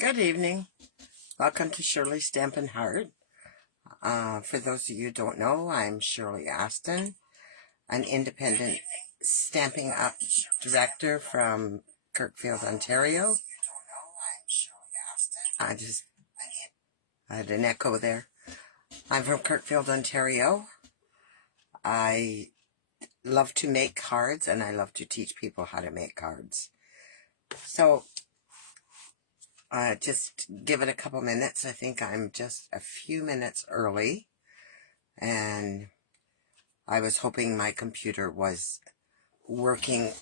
Good evening. Welcome to Shirley's Stampin' Heart. For those of you who don't know, I'm Shirley Aston, an independent Stamping Up director from Kirkfield, Ontario. I had an echo there. I'm from Kirkfield, Ontario. I love to make cards and I love to teach people how to make cards. So just give it a couple minutes. I think I'm just a few minutes early, and I was hoping my computer was working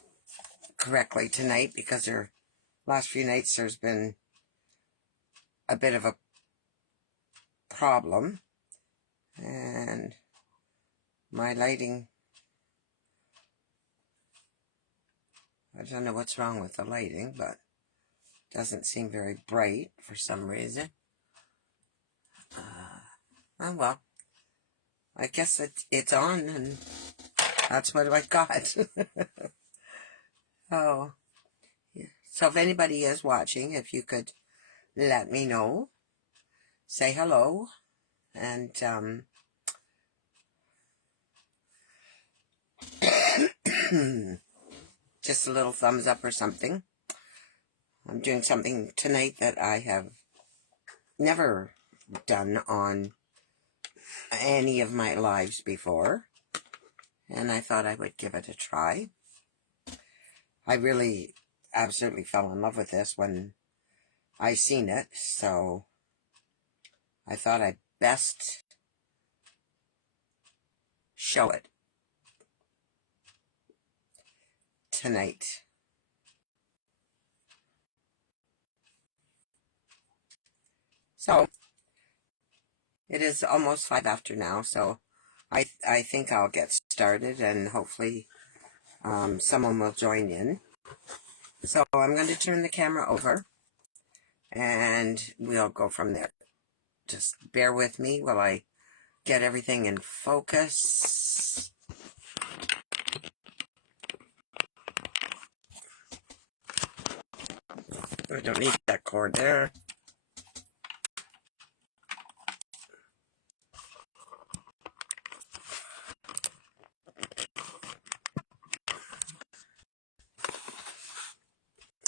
correctly tonight because the last few nights there's been a bit of a problem, and my lighting, I don't know what's wrong with the lighting, but it doesn't seem very bright for some reason. Oh well, I guess it's on, and that's what I got. Oh, yeah. So if anybody is watching, if you could let me know, say hello, and just a little thumbs up or something. I'm doing something tonight that I have never done on any of my lives before, and I thought I would give it a try. I really absolutely fell in love with this when I seen it, so I thought I'd best show it tonight. So it is almost 5 after now, so I think I'll get started, and hopefully someone will join in. So I'm going to turn the camera over, and we'll go from there. Just bear with me while I get everything in focus. I don't need that cord there.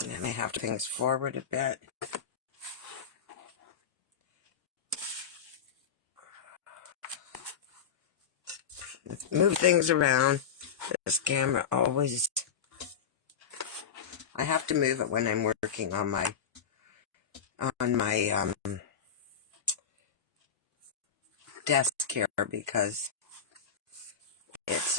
I may have to things forward a bit. Move things around. This camera always... I have to move it when I'm working on my desk here, because it's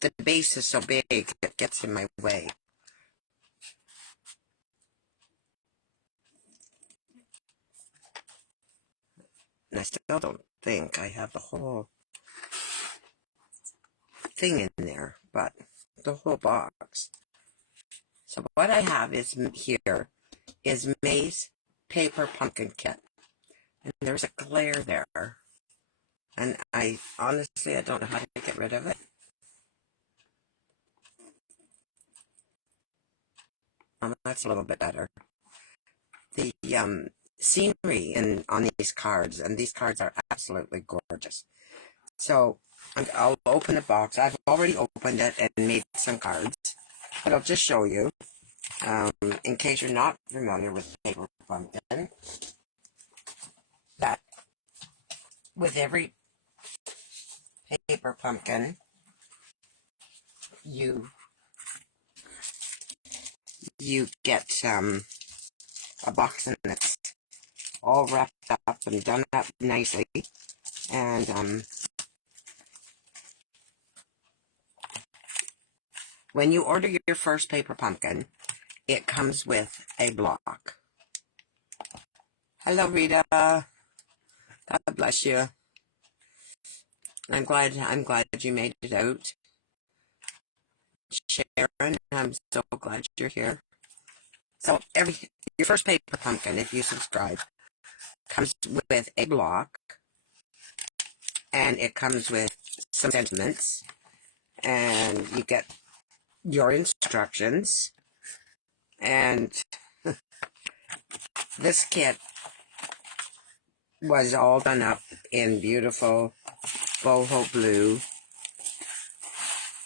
the base is so big it gets in my way. And I still don't think I have the whole thing in there, but the whole box. So what I have is here is May's paper pumpkin kit, and there's a glare there, and I honestly don't know how to get rid of it. That's a little bit better. The scenery on these cards, and these cards are absolutely gorgeous. So I'll open the box. I've already opened it and made some cards, but I'll just show you, in case you're not familiar with paper pumpkin, that with every paper pumpkin, you get a box, and it's all wrapped up and done up nicely, and when you order your first paper pumpkin, it comes with a block. Hello, Rita. God bless you. I'm glad you made it out. Sharon, I'm so glad you're here. So your first paper pumpkin, if you subscribe, comes with a block, and it comes with some sentiments, and you get your instructions, And this kit was all done up in beautiful boho blue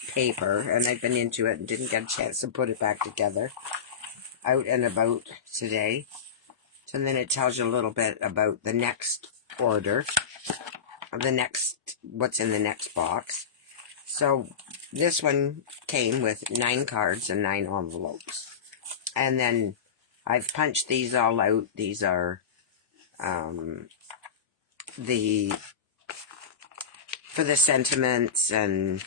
paper, and I've been into it and didn't get a chance to put it back together. Out and about today. And then it tells you a little bit about the next order, what's in the next box. So this one came with 9 cards and 9 envelopes. And then I've punched these all out. These are for the sentiments, and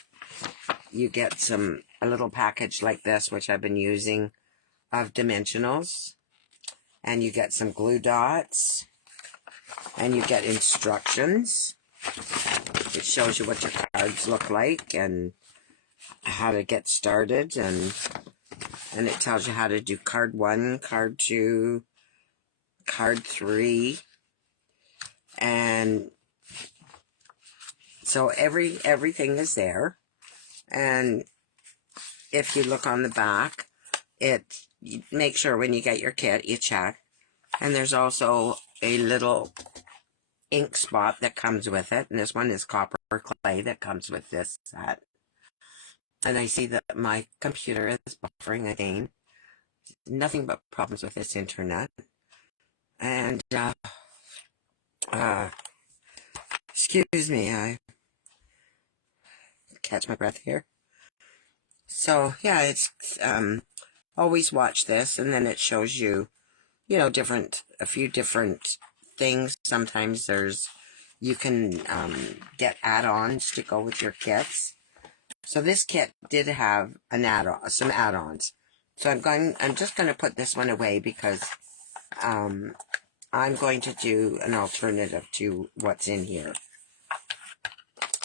you get a little package like this, which I've been using, of dimensionals. And you get some glue dots, and you get instructions. It shows you what your cards look like and how to get started, and it tells you how to do card 1, card 2, card 3, and so everything is there. And if you look on the back, you make sure when you get your kit you check. And there's also a little ink spot that comes with it, and this one is copper clay that comes with this set. And I see that my computer is buffering again. Nothing but problems with this internet. And excuse me, I catch my breath here. So yeah, it's always watch this, and then it shows you, a few different things. Sometimes you can get add-ons to go with your kits. So this kit did have some add-ons. So I'm just going to put this one away because I'm going to do an alternative to what's in here.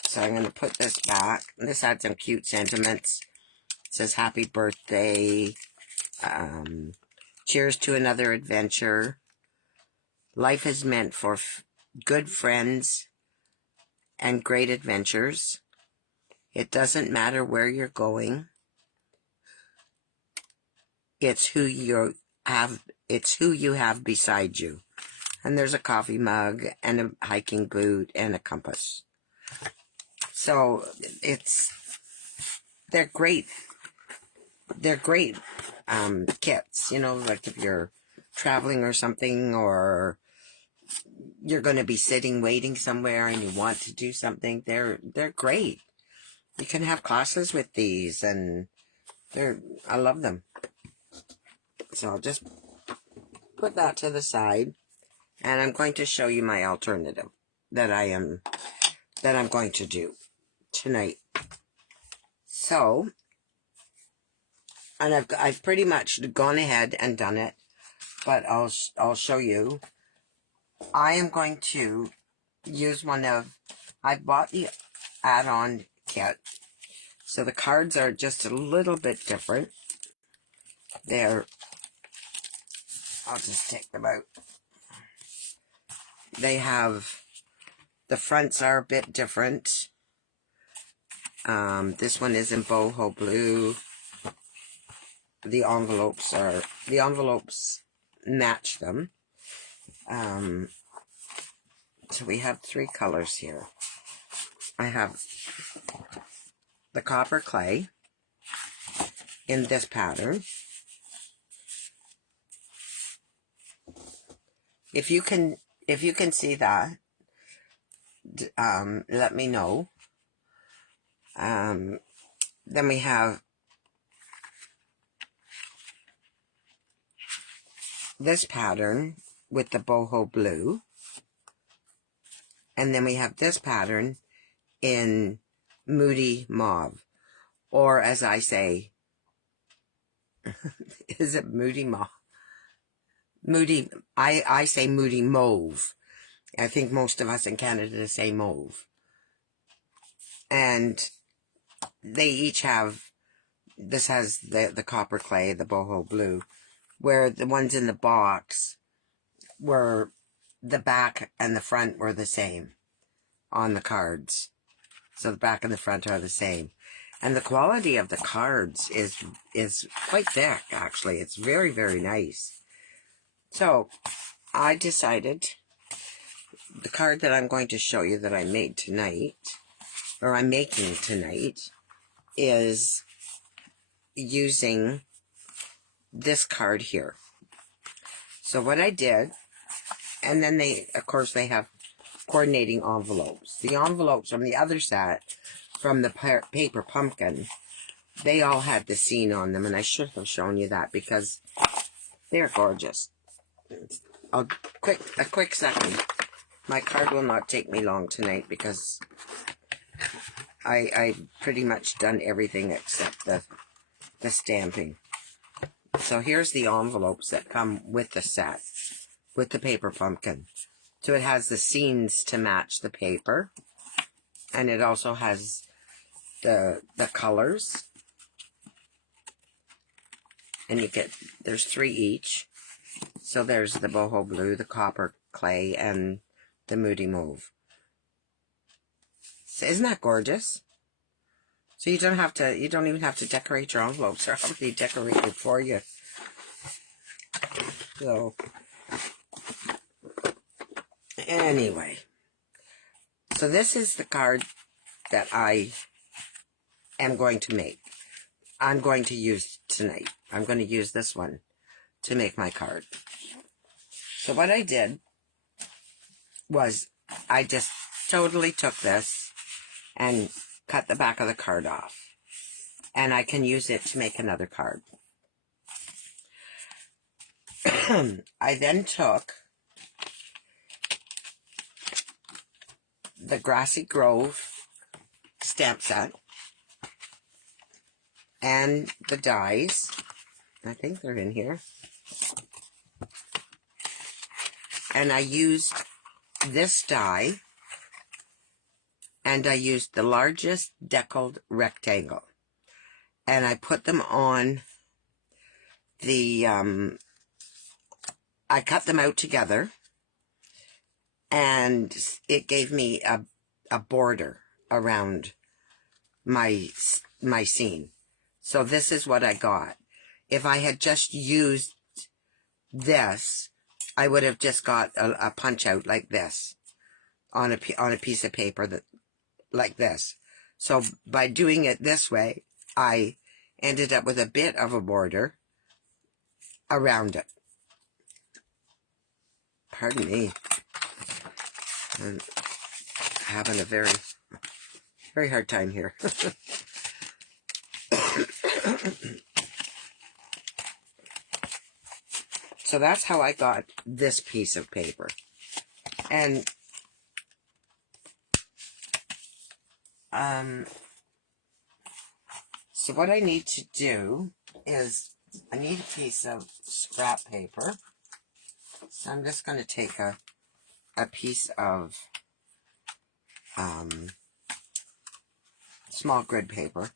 So I'm going to put this back. This had some cute sentiments. It says happy birthday. Cheers to another adventure. Life is meant for good friends and great adventures. It doesn't matter where you're going. It's who you have beside you. And there's a coffee mug and a hiking boot and a compass. So they're great. They're great kits, like if you're traveling or something, or you're going to be sitting waiting somewhere and you want to do something. They're great. You can have classes with these, and I love them. So I'll just put that to the side, and I'm going to show you my alternative that I'm going to do tonight. So, and I've pretty much gone ahead and done it, but I'll show you. I am going to use I bought the add-on kit, so the cards are just a little bit different. I'll just take them out. The fronts are a bit different. This one is in boho blue. The envelopes match them. So we have 3 colors here. I have the copper clay in this pattern. If you can see that, let me know. Then we have this pattern with the boho blue. And then we have this pattern in moody mauve. Or as I say, is it moody mauve? I say moody mauve. I think most of us in Canada say mauve. And they each have, this has the copper clay, the boho blue, where the ones in the box were, the back and the front were the same on the cards. So the back and the front are the same. And the quality of the cards is quite thick, actually. It's very, very nice. So, I decided the card that I'm going to show you that I made tonight, or I'm making tonight, is using this card here. So what I did, and then of course, they have coordinating envelopes. The envelopes from the other set, from the paper pumpkin, they all had the scene on them, and I should have shown you that because they're gorgeous. A quick second. My card will not take me long tonight because I've pretty much done everything except the stamping. So here's the envelopes that come with the set, with the paper pumpkin. So it has the scenes to match the paper, and it also has the colors. And you get, there's 3 each. So there's the boho blue, the copper clay, and the moody mauve. So isn't that gorgeous? So you don't even have to decorate your envelopes. They're already decorated for you. So, anyway. So this is the card that I am going to make. I'm going to use tonight. I'm going to use this one to make my card. So what I did was I just totally took this and cut the back of the card off. And I can use it to make another card. I then took the Grassy Grove stamp set and the dies. I think they're in here. And I used this die, and I used the largest deckled rectangle. And I put them on the, I cut them out together, and it gave me a border around my scene. So this is what I got. If I had just used this, I would have just got a punch out like this on a piece of paper that like this. So by doing it this way, I ended up with a bit of a border around it. Pardon me. I'm having a very, very hard time here. So that's how I got this piece of paper. And so what I need to do is I need a piece of scrap paper. So I'm just going to take a piece of small grid paper.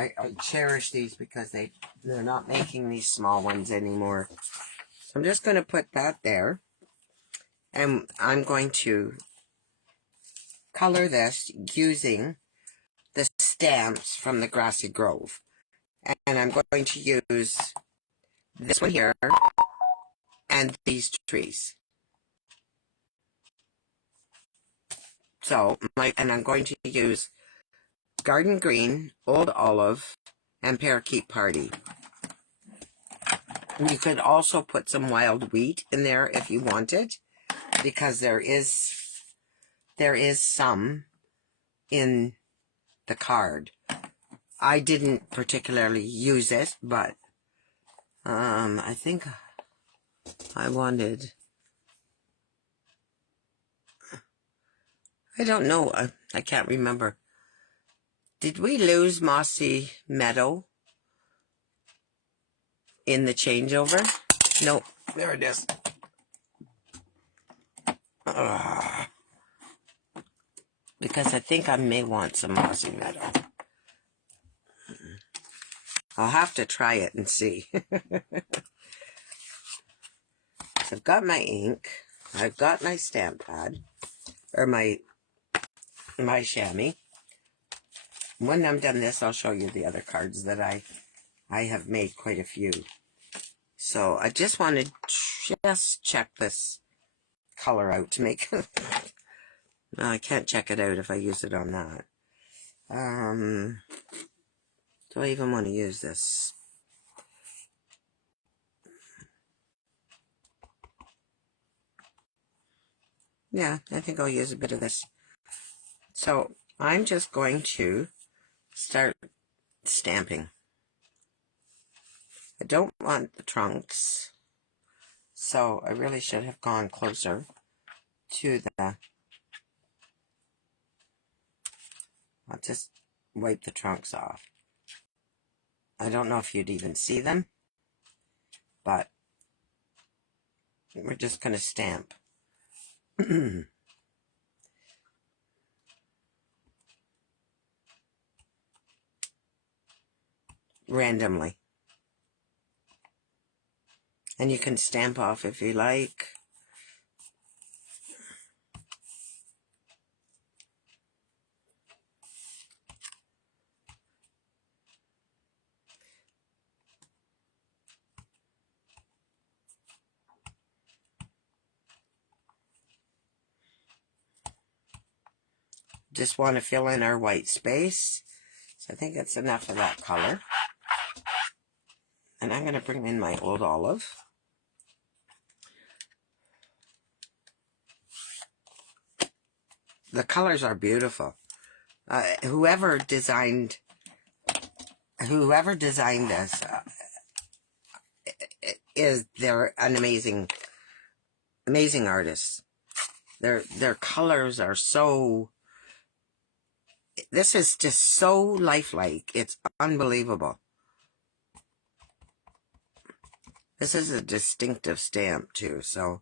I cherish these because they're not making these small ones anymore. So I'm just going to put that there. And I'm going to color this using the stamps from the Grassy Grove. And I'm going to use this one here and these trees. So, and I'm going to use Garden Green, Old Olive, and Parakeet Party. You could also put some wild wheat in there if you wanted, because there is some in the card. I didn't particularly use it, but I think I wanted, I don't know, I can't remember. Did we lose Mossy Meadow in the changeover? No, there it is. Because I think I may want some Mossy Meadow. I'll have to try it and see. So I've got my ink. I've got my stamp pad. Or my my chamois. When I'm done this, I'll show you the other cards that I have made quite a few. So I just want to just check this color out to make... No, I can't check it out if I use it on that. Do I even want to use this? Yeah, I think I'll use a bit of this. So I'm just going to start stamping. I don't want the trunks, so I really should have gone closer to the... I'll just wipe the trunks off. I don't know if you'd even see them, but we're just going to stamp. Randomly. And you can stamp off if you like. Just want to fill in our white space. So I think that's enough of that color. And I'm going to bring in my old olive. The colors are beautiful. Whoever designed this they're an amazing artist. Their colors are so... This is just so lifelike. It's unbelievable. This is a distinctive stamp too, so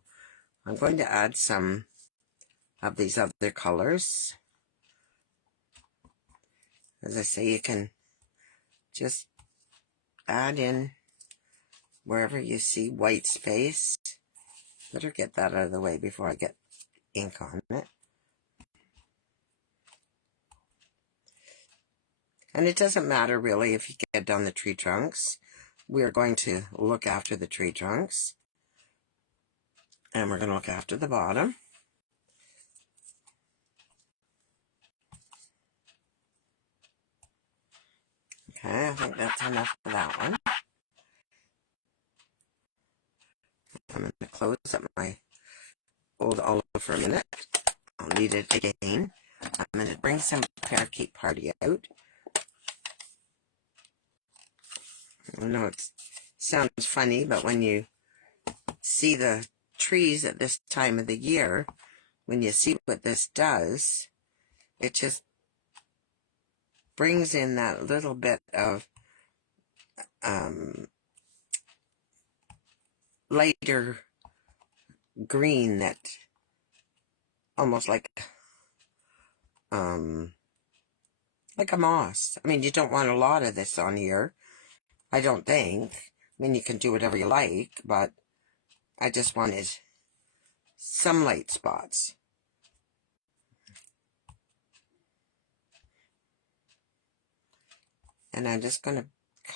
I'm going to add some of these other colors. As I say, you can just add in wherever you see white space. Better get that out of the way before I get ink on it. And it doesn't matter really if you get done the tree trunks. We are going to look after the tree trunks. And we're going to look after the bottom. Okay, I think that's enough for that one. I'm going to close up my old olive for a minute. I'll need it again. I'm going to bring some parakeet party out. I know it sounds funny, but when you see the trees at this time of the year, when you see what this does, it just brings in that little bit of lighter green that almost like a moss. I mean, you don't want a lot of this on here, I don't think. I mean, you can do whatever you like, but I just wanted some light spots. And I'm just going to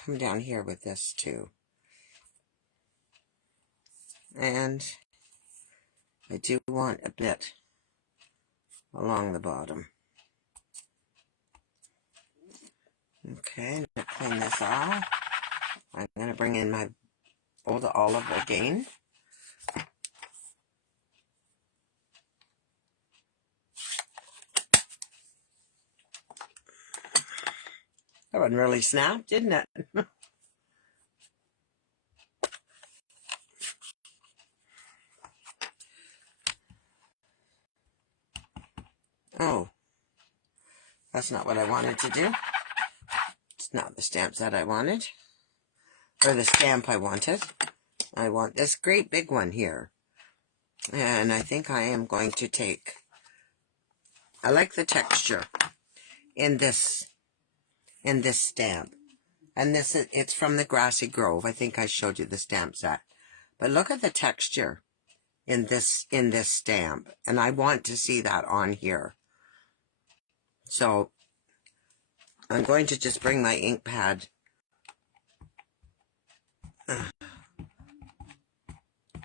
come down here with this too. And I do want a bit along the bottom. Okay, I'm going to clean this off. I'm going to bring in my old olive again. That one really snapped, didn't it? Oh, that's not what I wanted to do. It's not the stamps that I wanted. Or the stamp I wanted. I want this great big one here. And I think I am going to take... I like the texture in this stamp. And it's from the Grassy Grove. I think I showed you the stamp set. But look at the texture in this stamp. And I want to see that on here. So I'm going to just bring my ink pad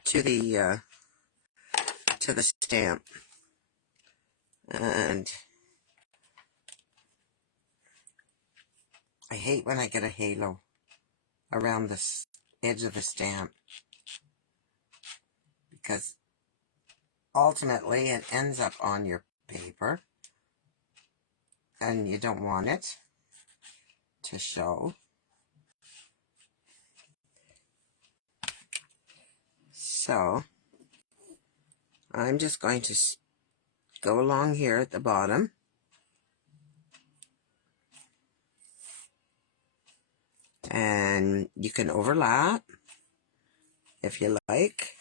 to the stamp, and I hate when I get a halo around the edge of the stamp, because ultimately it ends up on your paper and you don't want it to show. So I'm just going to go along here at the bottom, and you can overlap if you like.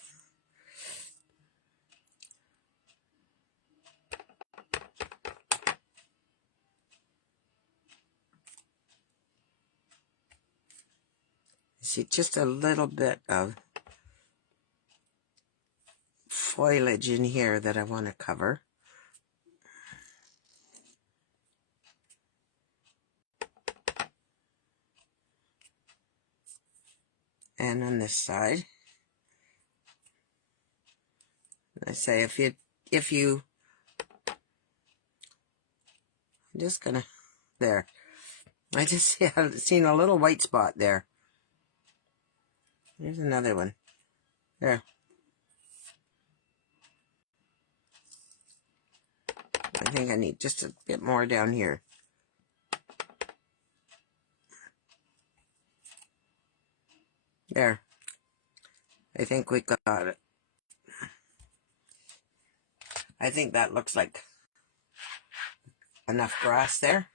See, just a little bit of foliage in here that I want to cover. And on this side, I say if you, I'm just gonna, there. I just seen a little white spot there. There's another one. There. I think I need just a bit more down here. There. I think we got it. I think that looks like enough grass there.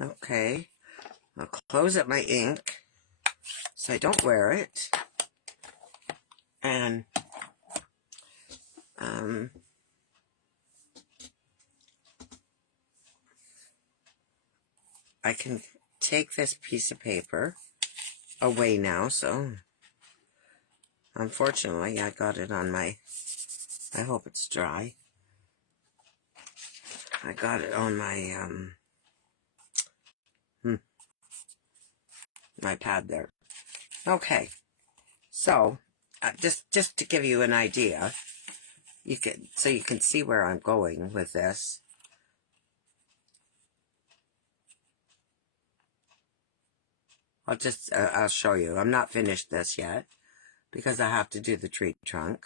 Okay. I'll close up my ink so I don't wear it. And I can take this piece of paper away now. So unfortunately I got it on my, I hope it's dry. I got it on my my pad there. Okay, so just to give you an idea, you can see where I'm going with this. I'll show you. I'm not finished this yet because I have to do the tree trunk.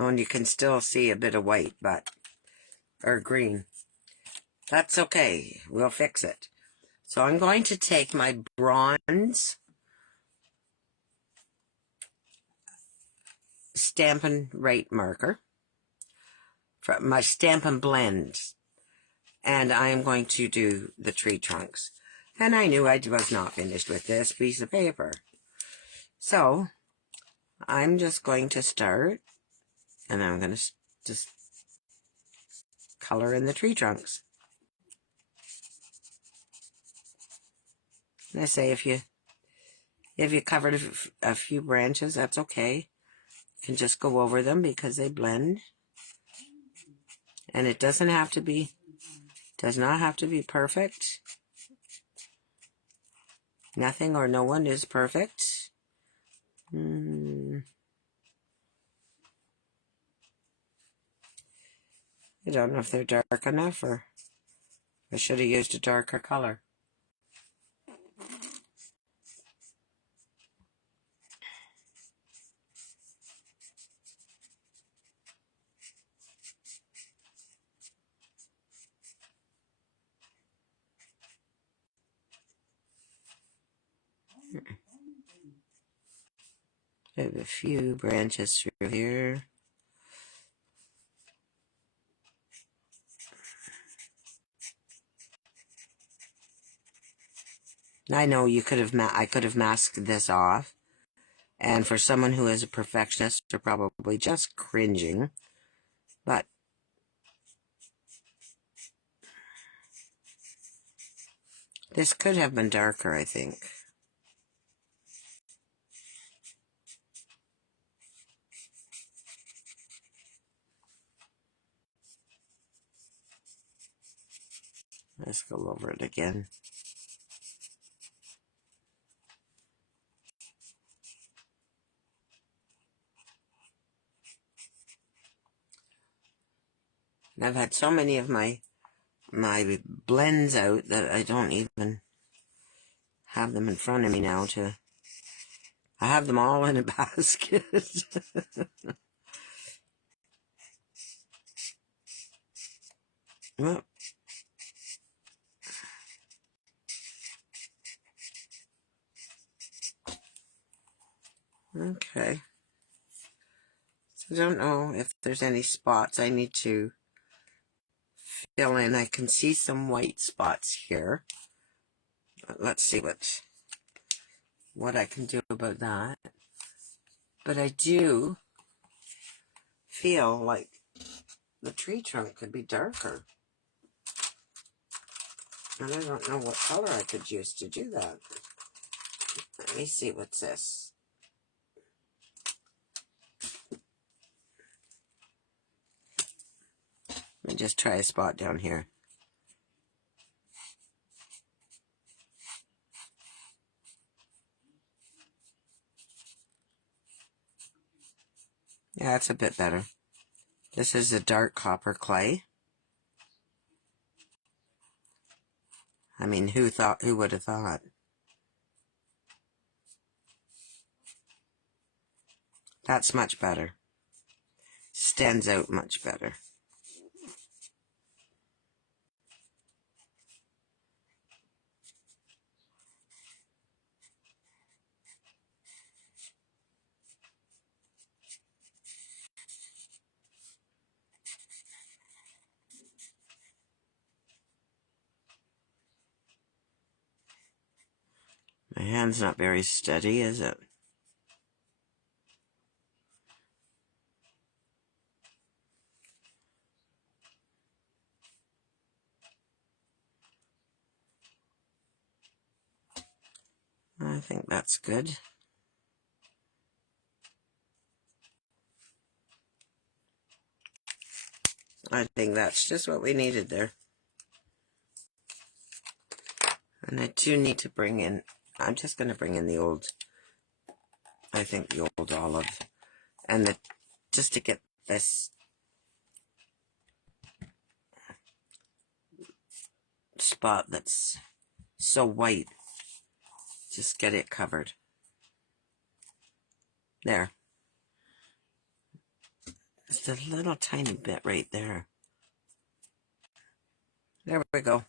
Oh, and you can still see a bit of white, or green. That's okay. We'll fix it. So I'm going to take my bronze Stampin' Rate marker from my Stampin' Blend, and I am going to do the tree trunks. And I knew I was not finished with this piece of paper. So I'm just going to start, and I'm going to just color in the tree trunks. And I say if you covered a few branches, that's okay. You can just go over them because they blend. And it does not have to be perfect. Nothing or no one is perfect. I don't know if they're dark enough, or I should have used a darker color. I have a few branches through here. I know I could have masked this off, and for someone who is a perfectionist, they're probably just cringing But this could have been darker, I think. Let's go over it again. And I've had so many of my blends out that I don't even have them in front of me now to... I have them all in a basket. Well, okay. So I don't know if there's any spots I need to fill in. I can see some white spots here. But let's see what I can do about that. But I do feel like the tree trunk could be darker. And I don't know what color I could use to do that. Let me see what's this. Let me just try a spot down here. Yeah, that's a bit better. This is a dark copper clay. I mean, who would have thought? That's much better. Stands out much better. My hand's not very steady, is it? I think that's good. I think that's just what we needed there. And I do need to bring in, I'm just going to bring in the old, I think the old olive. And just to get this spot that's so white, just get it covered. There. Just a little tiny bit right there. There we go.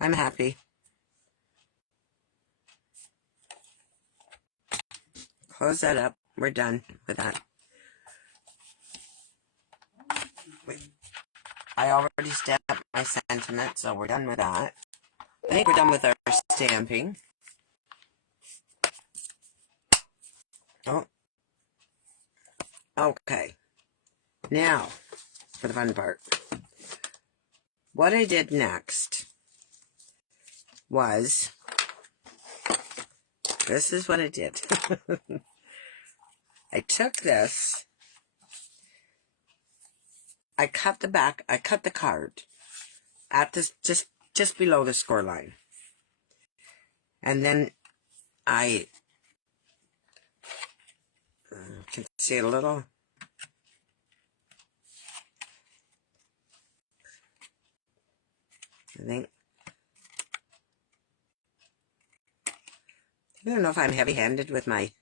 I'm happy. Close that up. We're done with that. Wait. I already stamped my sentiment, so we're done with that. I think we're done with our stamping. Oh. Okay. Now, for the fun part. What I did next was, this is what I did. I took this, I cut the back, I cut the card at this, just below the score line. And then I can see a little. I don't know if I'm heavy-handed with my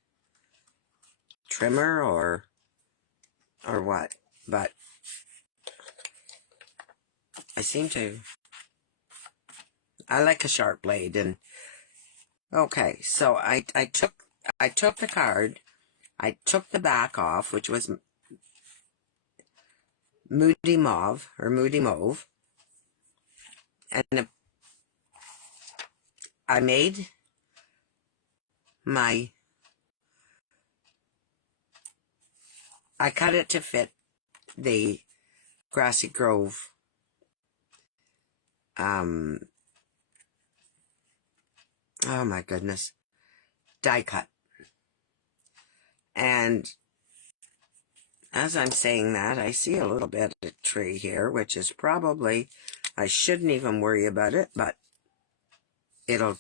trimmer or what, but I seem to. I like a sharp blade, and okay, so I took the card, I took the back off, which was Moody Mauve or Moody Mauve, and I made I cut it to fit the Grassy Grove oh my goodness, die cut. And as I'm saying that, I see a little bit of a tree here, which is probably, I shouldn't even worry about it, but that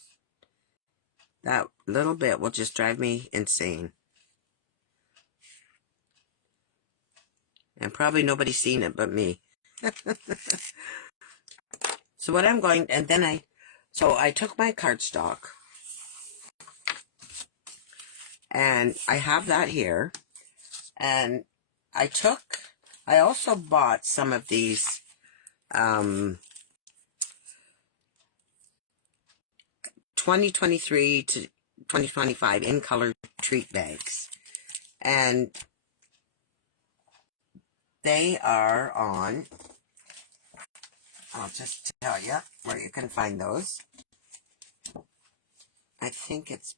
little bit will just drive me insane. And probably nobody's seen it but me. So what I'm going, and then I took my cardstock, and I have that here, and I also bought some of these, 2023 to 2025 in color treat bags, and they are on, I'll just tell you where you can find those. I think it's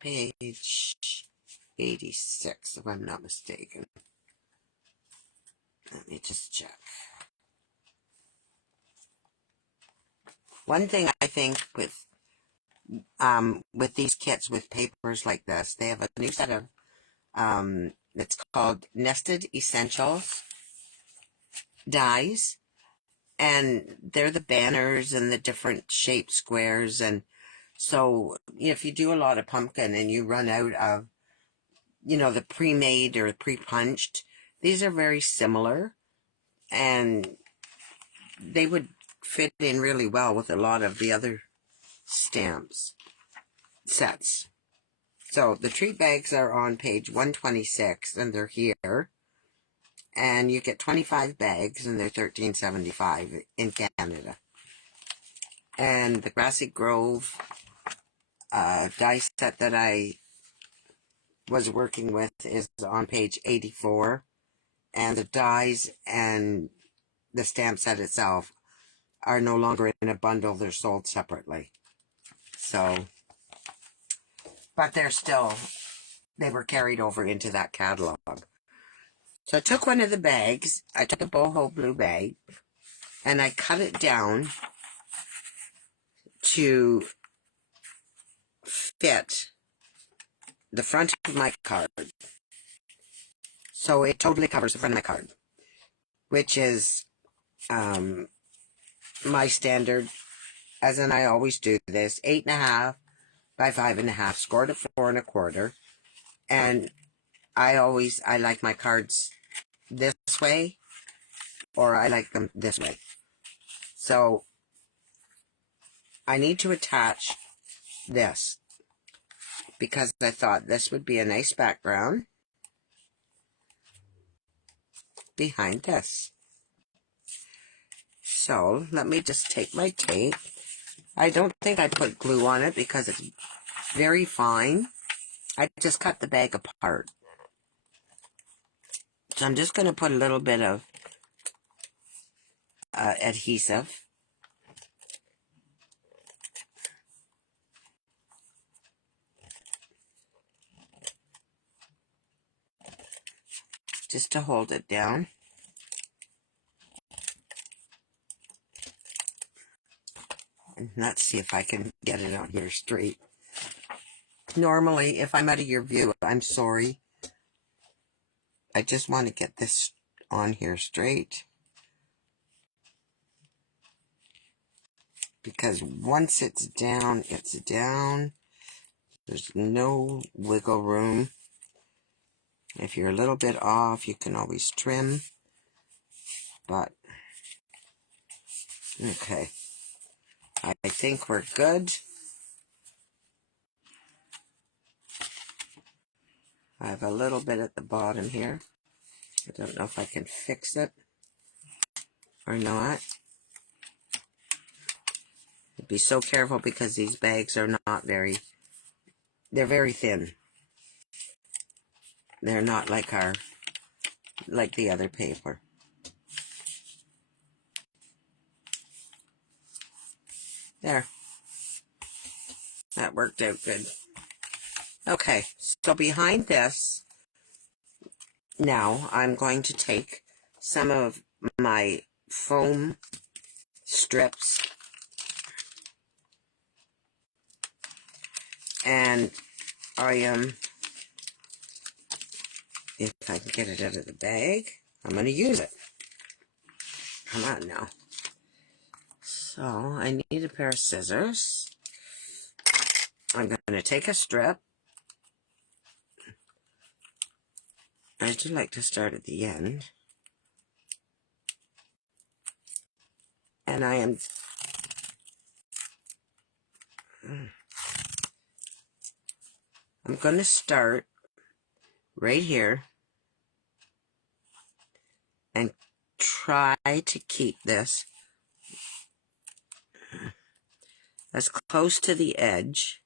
page 86, if I'm not mistaken. Let me just check. One thing I think with these kits with papers like this, they have a new set of, it's called Nested Essentials dies, and they're the banners and the different shaped squares. And so if you do a lot of pumpkin and you run out of, the pre-made or pre-punched, these are very similar, and they would fit in really well with a lot of the other stamps sets. So the treat bags are on page 126, and they're here. And you get 25 bags, and they're $13.75 in Canada. And the Grassy Grove die set that I was working with is on page 84. And the dies and the stamp set itself are no longer in a bundle. They're sold separately. So, but they were carried over into that catalog. So I took one of the bags, I took a boho blue bag, and I cut it down to fit the front of my card. So it totally covers the front of my card, which is my standard, as in I always do this, 8.5 by 5.5, scored at 4 1/4. And I like my cards this way, or I like them this way. So I need to attach this, because I thought this would be a nice background behind this. So let me just take my tape. I don't think I put glue on it because it's very fine. I just cut the bag apart. So I'm just going to put a little bit of adhesive. Just to hold it down. And let's see if I can get it on here straight. Normally, if I'm out of your view, I'm sorry. I just want to get this on here straight. Because once it's down, it's down. There's no wiggle room. If you're a little bit off, you can always trim. But, okay. I think we're good. I have a little bit at the bottom here. I don't know if I can fix it or not. Be so careful because these bags are not they're very thin. They're not like the other paper. There. That worked out good. Okay, so behind this, now I'm going to take some of my foam strips, and I am, if I can get it out of the bag, I'm going to use it. Come on now. So I need a pair of scissors. I'm going to take a strip. I do like to start at the end. And I'm going to start right here and try to keep this as close to the edge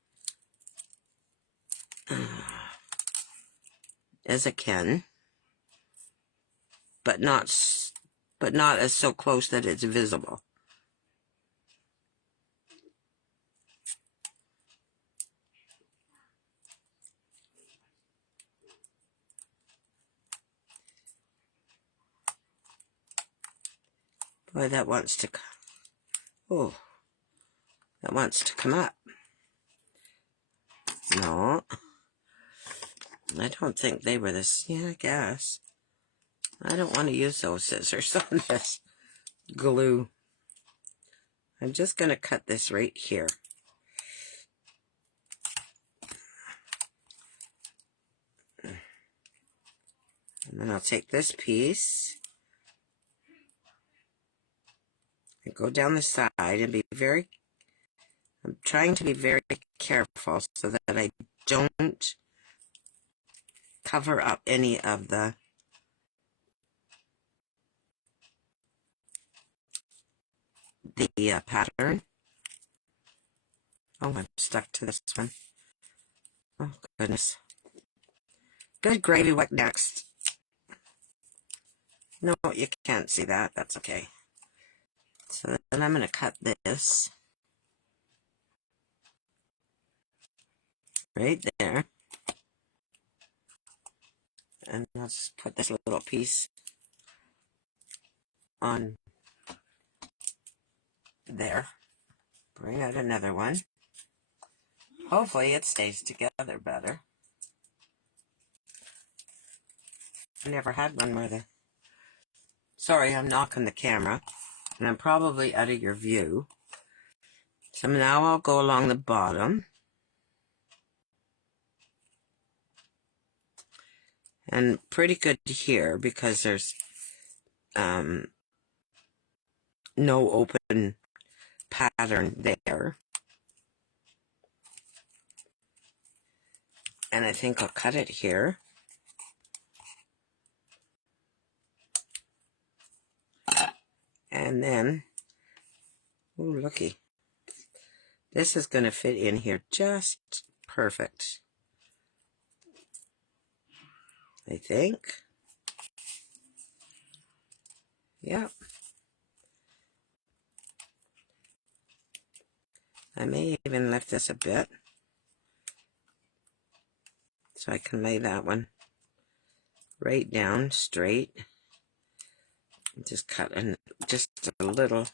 as I can, but not as so close that it's visible. Boy, that wants to come up. No, I don't think they were this. Yeah, I guess. I don't want to use those scissors on this glue. I'm just going to cut this right here. And then I'll take this piece and go down the side and I'm trying to be very careful so that I don't cover up any of the pattern. Oh, I'm stuck to this one. Oh, goodness. Good gravy, what next? No, you can't see that. That's okay. So then I'm going to cut this right there. And I'll just put this little piece on there. Bring out another one. Hopefully it stays together better. I never had one where Sorry, I'm knocking the camera. And I'm probably out of your view. So now I'll go along the bottom. And pretty good here because there's no open pattern there. And I think I'll cut it here. And then, oh, looky. This is going to fit in here just perfect. I think. Yep. I may even lift this a bit so I can lay that one right down straight. Just cut just a little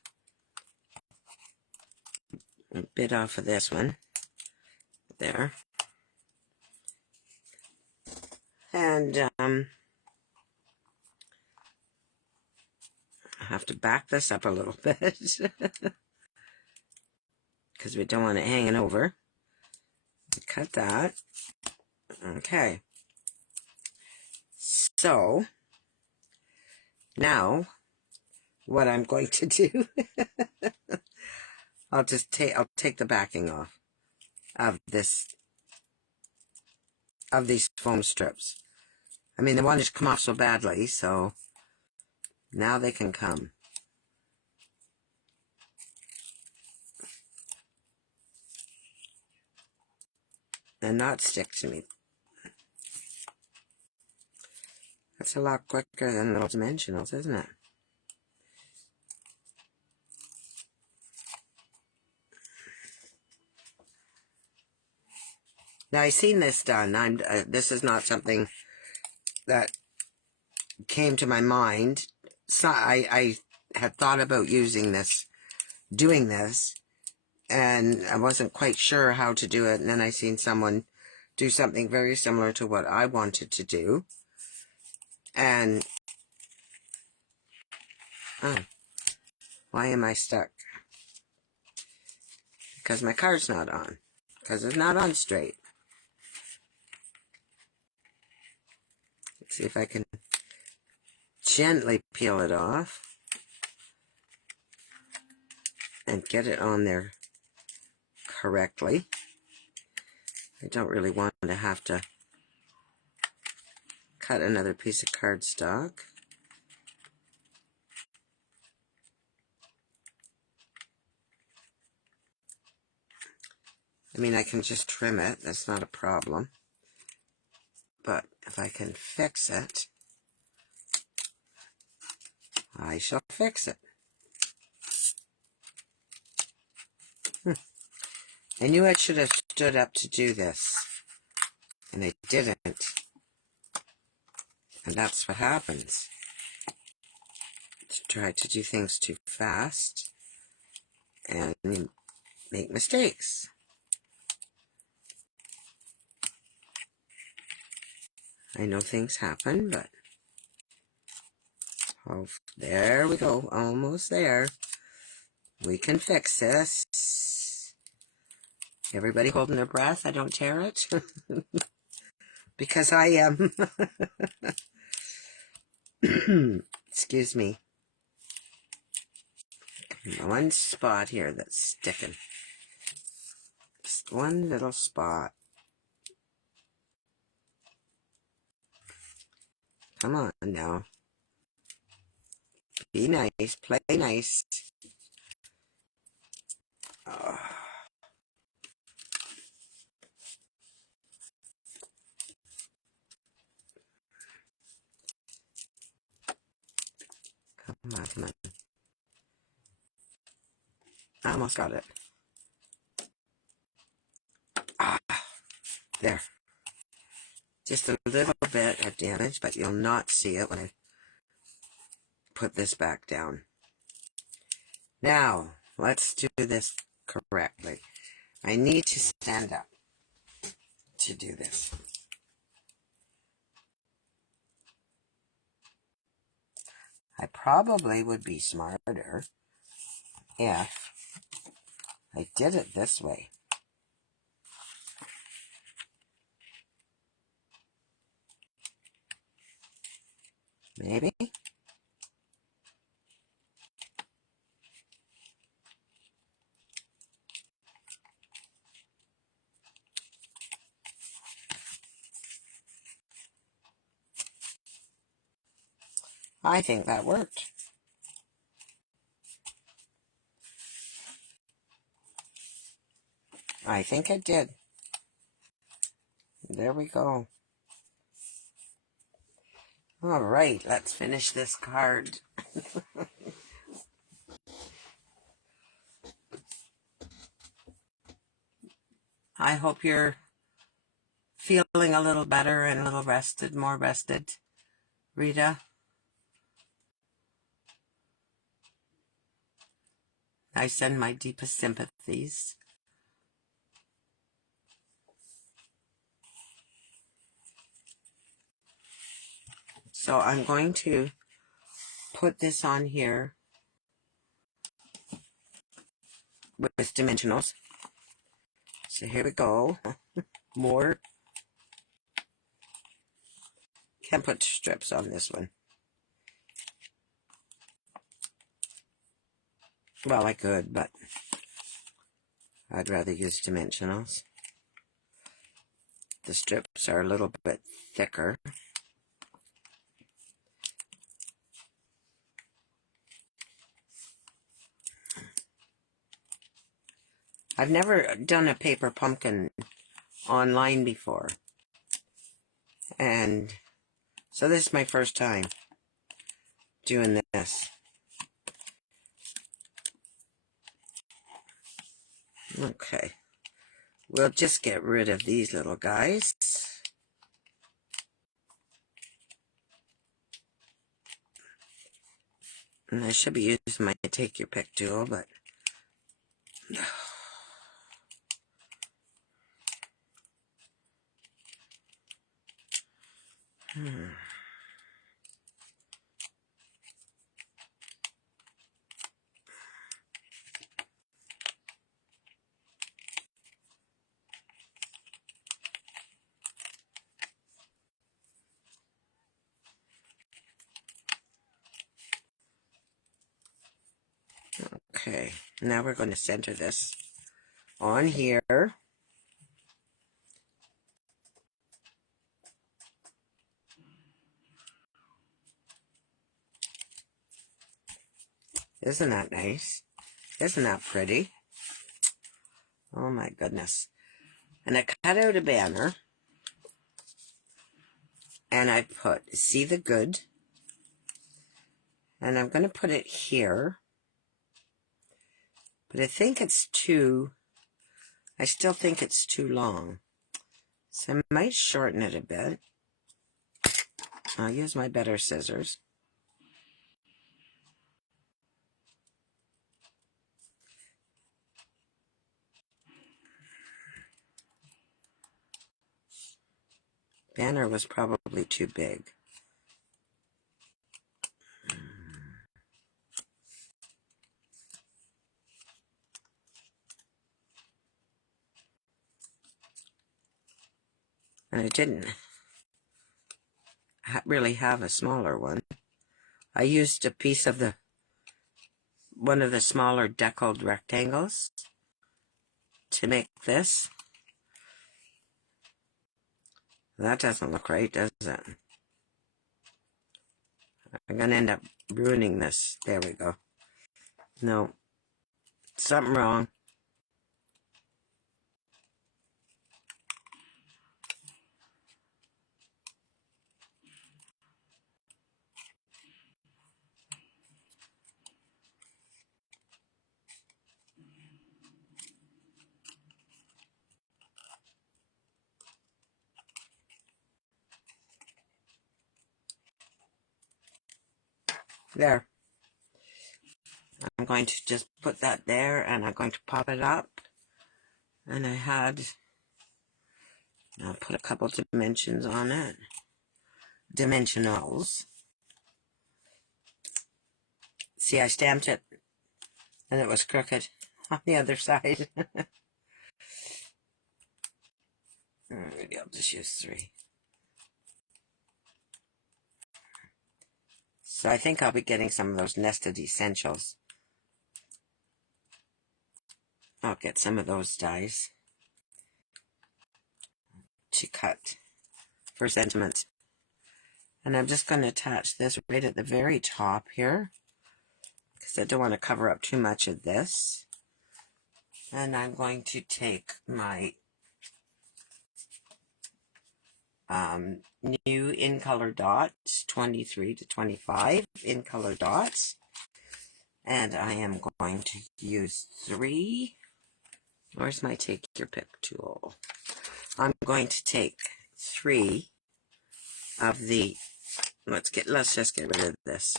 bit off of this one there. And I have to back this up a little bit because we don't want it hanging over. Cut that. Okay. So now what I'm going to do, I'll take the backing off of these foam strips. I mean, they wanted to come off so badly, so now they can come. And not stick to me. That's a lot quicker than those dimensionals, isn't it? Now, I've seen this done. This is not something that came to my mind I had thought about doing this, and I wasn't quite sure how to do it, and then I seen someone do something very similar to what I wanted to do, and oh, why am I stuck? Because my card's not on, because it's not on straight. Let's see if I can gently peel it off and get it on there correctly. I don't really want to have to cut another piece of cardstock. I mean, I can just trim it, that's not a problem. But if I can fix it, I shall fix it. I knew I should have stood up to do this, and I didn't. And that's what happens. To try to do things too fast, and you make mistakes. I know things happen, but oh, there we go, almost there. We can fix this. Everybody holding their breath, I don't tear it. Because I am. Excuse me. One spot here that's sticking. Just one little spot. Come on now. Be nice, play nice. Oh. Come on, come on. I almost got it. Ah, there. Just a little bit of damage, but you'll not see it when I put this back down. Now, let's do this correctly. I need to stand up to do this. I probably would be smarter if I did it this way. Maybe? I think that worked. I think it did. There we go. All right, let's finish this card. I hope you're feeling a little better and a little rested, more rested, Rita. I send my deepest sympathies. So I'm going to put this on here with dimensionals. So here we go. More. Can't put strips on this one. Well, I could, but I'd rather use dimensionals. The strips are a little bit thicker. I've never done a paper pumpkin online before. And so this is my first time doing this. Okay. We'll just get rid of these little guys. And I should be using my take your pick tool, but okay, now we're going to center this on here. Isn't that nice? Isn't that pretty? Oh my goodness. And I cut out a banner. And I put, see the good. And I'm going to put it here. But I think it's I still think it's too long. So I might shorten it a bit. I'll use my better scissors. Banner was probably too big. And I didn't really have a smaller one. I used a piece of one of the smaller deckled rectangles to make this. That doesn't look right, does it? I'm going to end up ruining this. There we go. No. Something wrong. There. I'm going to just put that there, and I'm going to pop it up. And I'll put a couple dimensions on it. Dimensionals. See, I stamped it, and it was crooked on the other side. Maybe I'll just use 3. So I think I'll be getting some of those nested essentials. I'll get some of those dies to cut for sentiments. And I'm just going to attach this right at the very top here, because I don't want to cover up too much of this. And I'm going to take my new in color dots, 23 to 25 in color dots. And I am going to use 3. Where's my take your pick tool? I'm going to take 3 of the, let's just get rid of this.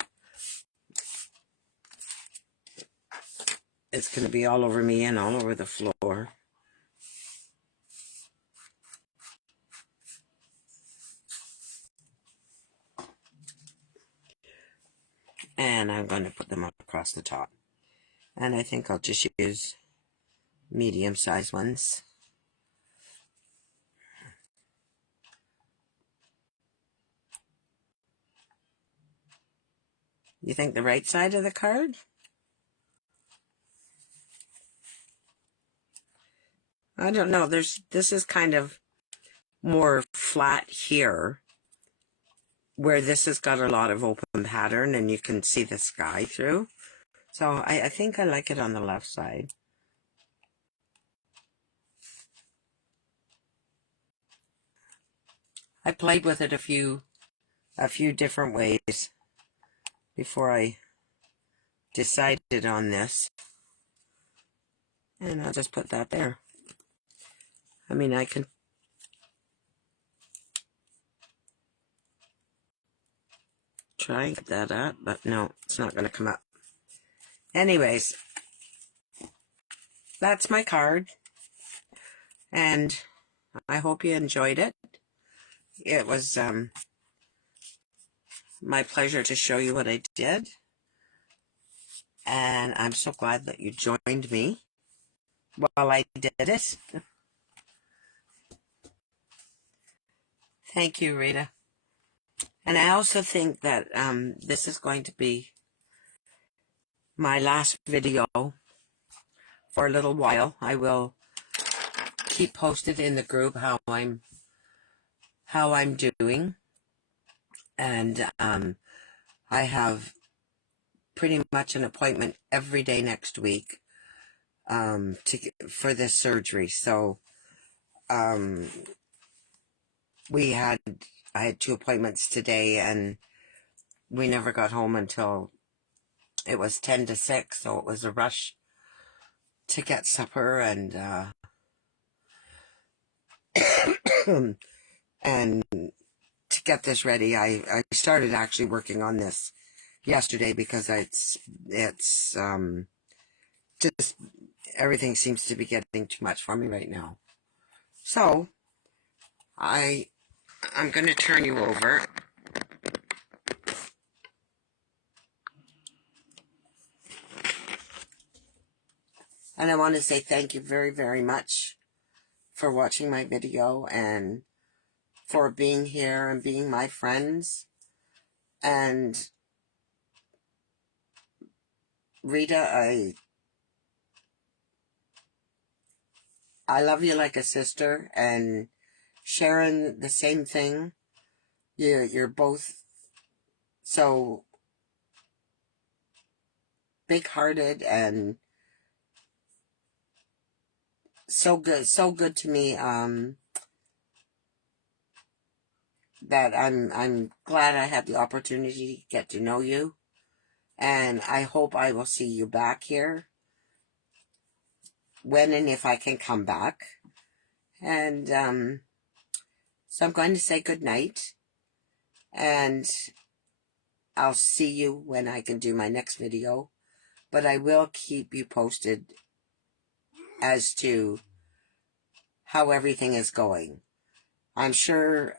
It's going to be all over me and all over the floor. And I'm going to put them across the top. And I think I'll just use medium-sized ones. You think the right side of the card? I don't know. This is kind of more flat here, where this has got a lot of open pattern and you can see the sky through. So I think I like it on the left side. I played with it a few different ways before I decided on this. And I'll just put that there. I mean, I can try and get that up, but no, it's not going to come up. anyways, that's my card, and I hope you enjoyed it. It was my pleasure to show you what I did, and I'm so glad that you joined me while I did it. Thank you, Rita. And I also think that this is going to be my last video for a little while. I will keep posted in the group how I'm doing, and I have pretty much an appointment every day next week for this surgery. So I had 2 appointments today, and we never got home until it was 10 to 6, so it was a rush to get supper and and to get this ready. I started actually working on this yesterday because it's just everything seems to be getting too much for me right now. So I'm going to turn you over. And I want to say thank you very, very much for watching my video and for being here and being my friends. And Rita, I love you like a sister, and Sharon, the same thing. You're both so big-hearted and so good to me, that I'm glad I had the opportunity to get to know you, and I hope I will see you back here when and if I can come back. And so I'm going to say good night, and I'll see you when I can do my next video, but I will keep you posted as to how everything is going. I'm sure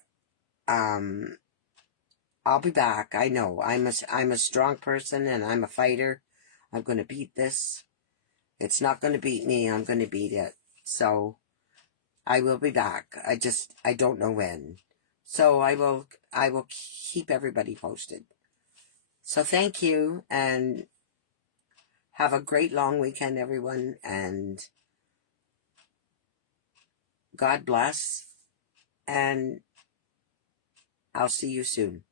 I'll be back. I know I'm a strong person, and I'm a fighter. I'm going to beat this. It's not going to beat me. I'm going to beat it. So I will be back. I don't know when. So I will keep everybody posted. So thank you, and have a great long weekend, everyone, and God bless, and I'll see you soon.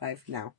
Bye for now.